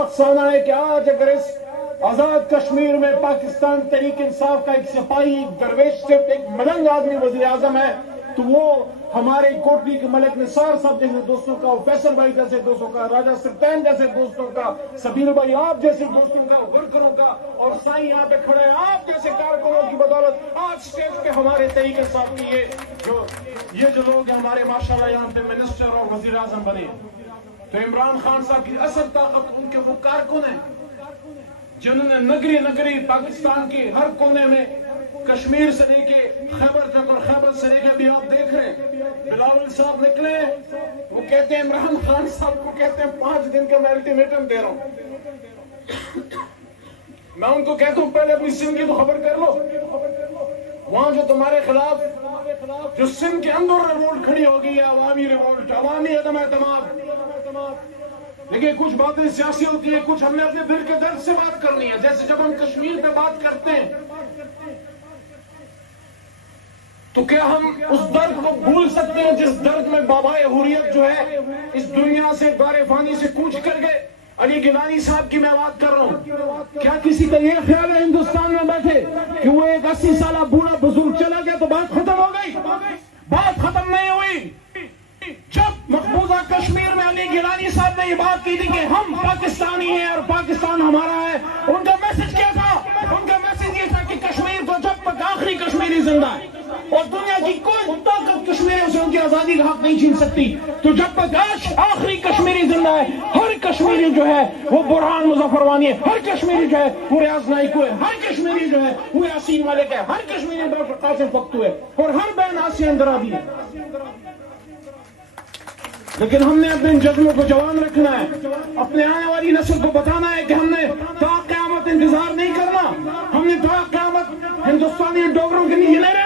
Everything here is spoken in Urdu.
افسانہ ہے کہ آج اگر اس آزاد کشمیر میں پاکستان تحریک انصاف کا ایک سپاہی، ایک درویش، صرف ایک ملنگ آدمی وزیر اعظم ہے تو وہ ہمارے کوٹلی کے ملک نثار صاحب جیسے دوستوں کا، فیصل بھائی جیسے دوستوں کا، راجہ سلطان جیسے دوستوں کا، سبیل بھائی آپ جیسے دوستوں کا، ورکروں کا، اور سائیں یہاں پہ کھڑے ہیں آپ جیسے کارکنوں کی بدولت آج اسٹیج پہ ہمارے تحریک انصاف کی یہ جو لوگ ہیں ہمارے ماشاءاللہ یہاں پہ منسٹر اور وزیر اعظم بنے. تو عمران خان صاحب کی اصل طاقت ان کے وہ کارکن ہیں جنہوں نے نگری پاکستان کے ہر کونے میں، کشمیر سے لے کے خیبر تک اور خیبر سے لے کے بھی آپ دیکھ رہے ہیں بلاول صاحب نکلے، وہ کہتے ہیں عمران خان صاحب کو کہتے ہیں 5 دن کا میں الٹیمیٹم دے رہا ہوں. میں ان کو کہتا ہوں پہلے اپنی سندھ کی تو خبر کر لو. وہاں جو تمہارے خلاف جو سندھ کے اندر ریوولٹ کھڑی ہوگی ہے، عوامی ریوولٹ، عوامی عدم اعتماد. لیکن کچھ باتیں سیاسی ہوتی ہیں، کچھ ہم نے اپنے دل کے درد سے بات کرنی ہے. جیسے جب ہم کشمیر پہ بات کرتے ہیں تو کیا ہم اس درد کو بھول سکتے ہیں جس درد میں بابائے حریت جو ہے اس دنیا سے دار فانی سے کوچ کر گئے؟ علی گیلانی صاحب کی میں بات کر رہا ہوں. کیا کسی کا یہ خیال ہے ہندوستان میں بیٹھے کہ وہ ایک 80 سالہ بوڑھا بزرگ چلا گیا تو بات ختم ہو گئی؟ بات ختم نہیں ہوئی. جب مقبوضہ کشمیر میں علی گیلانی صاحب نے یہ بات کی تھی کہ ہم پاکستانی ہیں اور پاکستان ہمارا ہے، ان کا میسج کیا تھا؟ ان کا میسج یہ تھا کہ کشمیر تو جب تک آخری کشمیری زندہ ہے اور دنیا کی کوئی طاقت کشمیریوں سے ان کی آزادی کا حق نہیں چھین سکتی، تو جب تک آج آخری کشمیری زندہ ہے ہر کشمیری جو ہے وہ برہان مظفر وانی ہے، ہر کشمیری جو ہے وہ ریاض نائکو ہے، ہر کشمیری جو ہے وہ یاسین ملک ہے، ہر کشمیری ڈاکٹر قاسم فختو ہے، اور ہر بہن آسیہ اندرابی ہے. لیکن ہم نے اپنے ان جذبوں کو جوان رکھنا ہے، اپنے آنے والی نسل کو بتانا ہے کہ ہم نے تا قیامت انتظار نہیں کرنا، ہم نے تا قیامت ہندوستانی ڈوگروں کے نیچے نہیں رہنا.